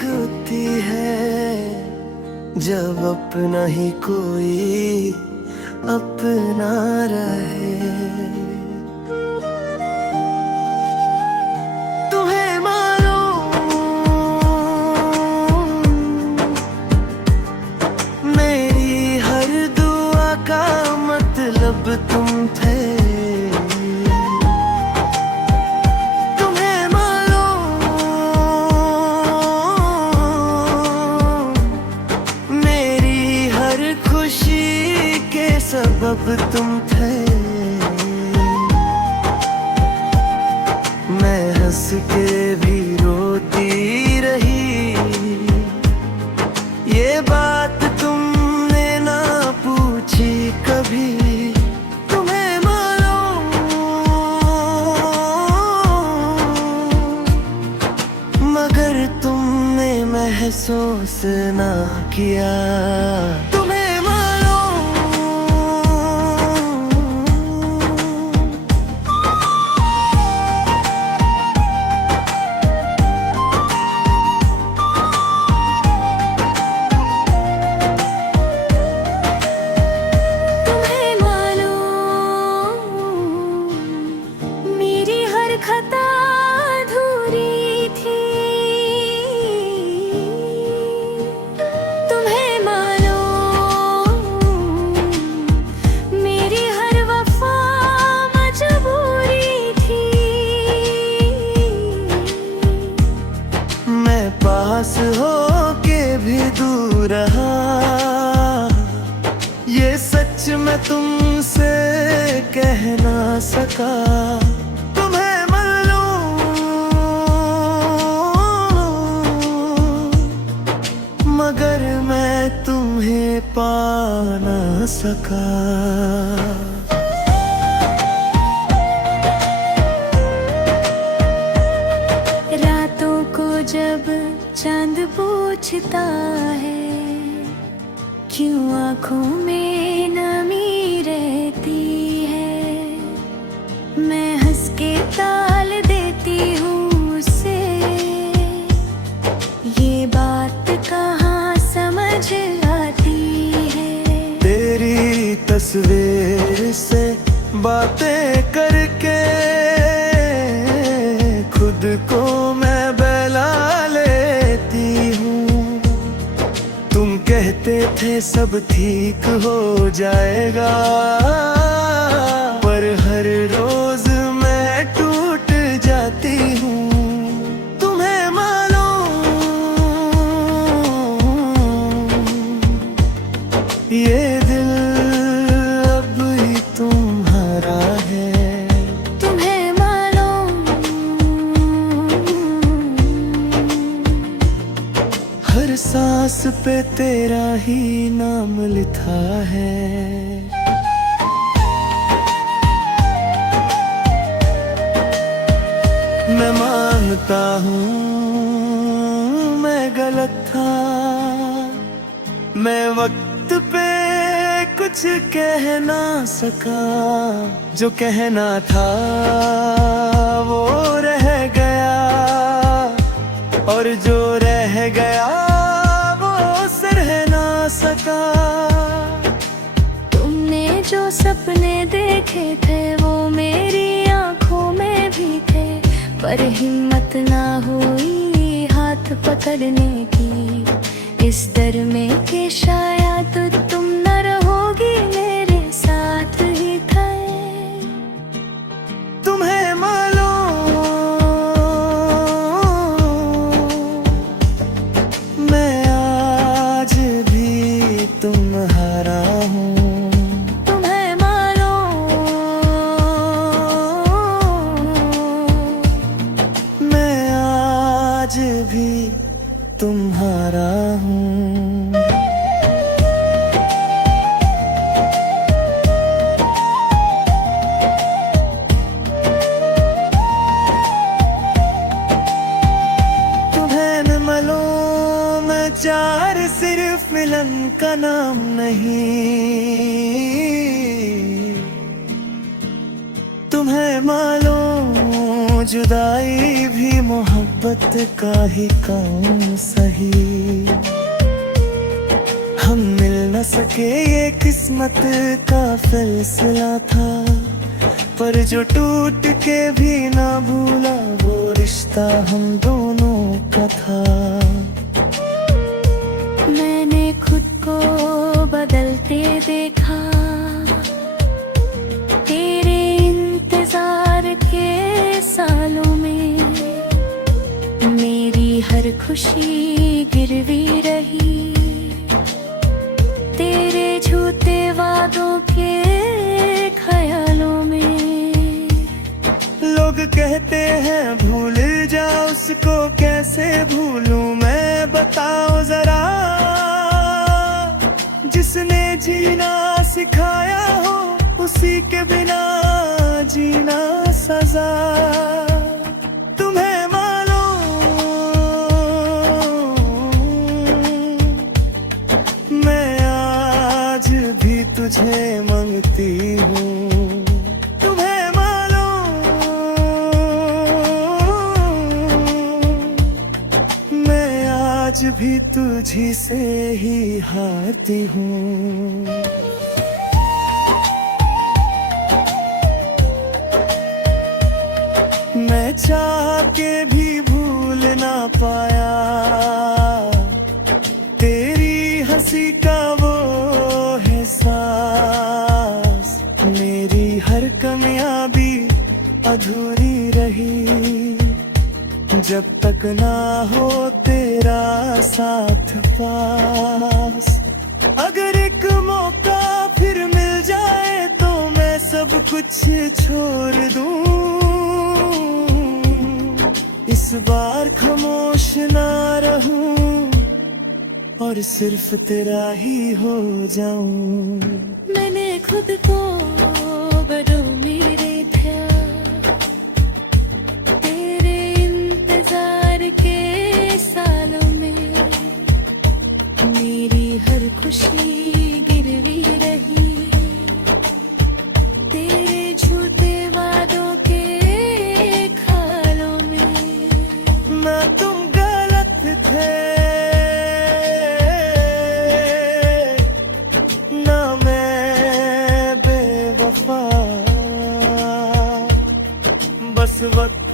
दिखती है जब अपना ही कोई अपना रहे। तुम्हें मालूम मेरी हर दुआ का मतलब तुम थे। सबब तुम थे। मैं हंस के भी रोती रही, ये बात तुमने ना पूछी कभी। तुम्हें मालूम मगर तुमने महसूस ना किया। खता अधूरी थी, तुम्हें मालूम मेरी हर वफा मजबूरी थी। मैं पास हो के भी दूर रहा, ये सच मैं तुमसे कह ना सका। मगर मैं तुम्हें पा ना सका। रातों को जब चांद पूछता है क्यों आँखों में नमी रहती है, मैं हंस के टाल देती हूँ उसे, ये बात कहाँ समझ आती है। तेरी तस्वीर से बातें करके खुद को मैं बहला लेती हूँ। तुम कहते थे सब ठीक हो जाएगा, पर हर रोज मैं टूट जाती हूँ। ये दिल अब ही तुम्हारा है। तुम्हें मालूम हर सांस पे तेरा ही नाम लिखा है। मैं मानता हूँ मैं गलत था, मैं वक्त पे कुछ कह ना सका। जो कहना था वो रह गया, और जो रह गया वो सह ना सका। तुमने जो सपने देखे थे वो मेरी आँखों में भी थे, पर हिम्मत ना हुई हाथ पकड़ने की। इस डर में कि शायद तुम न रहोगी मेरे साथ ही थे। तुम्हें मालूम मैं आज भी तुम्हारा हूँ। तुम्हें मालूम मैं आज भी तुम्हारा हूँ। तुम्हें न मालूम मैं चार सिर्फ मिलन का नाम नहीं। तुम्हें मालूम जुदाई भी मोहब्बत मोहब्बत का ही काम सही। हम मिल न सके ये किस्मत का फैसला था, पर जो टूट के भी ना भूला वो रिश्ता हम दोनों का था। मैंने खुद को बदलते देखा तेरे इंतजार के सालों में। मेरी हर खुशी गिरवी रही तेरे झूठे वादों के ख्यालों में। लोग कहते हैं भूल जा उसको, कैसे भूलूं मैं बताओ जरा। जिसने जीना सिखाया हो उसी के बिना जीना सजा। तुम्हें मालूम मैं आज भी तुझे मांगती हूँ। तुम्हें मालूम मैं आज भी तुझी से ही हारती हूँ। मैं चाह के भी भूल ना पाया तेरी हंसी का वो एहसास। मेरी हर कमियां भी अधूरी रही जब तक ना हो तेरा साथ पास। अगर एक मौका फिर मिल जाए तो मैं सब कुछ छोड़ दूं। इस बार खामोश ना रहूं और सिर्फ तेरा ही हो जाऊं। मैंने खुद को बड़ो मेरे था तेरे इंतजार के सालों में। मेरी हर खुशी गिरवी रही तेरे झूठे वादों के ख्यालों में। ना तुम गलत थे ना मैं बेवफा, बस वक्त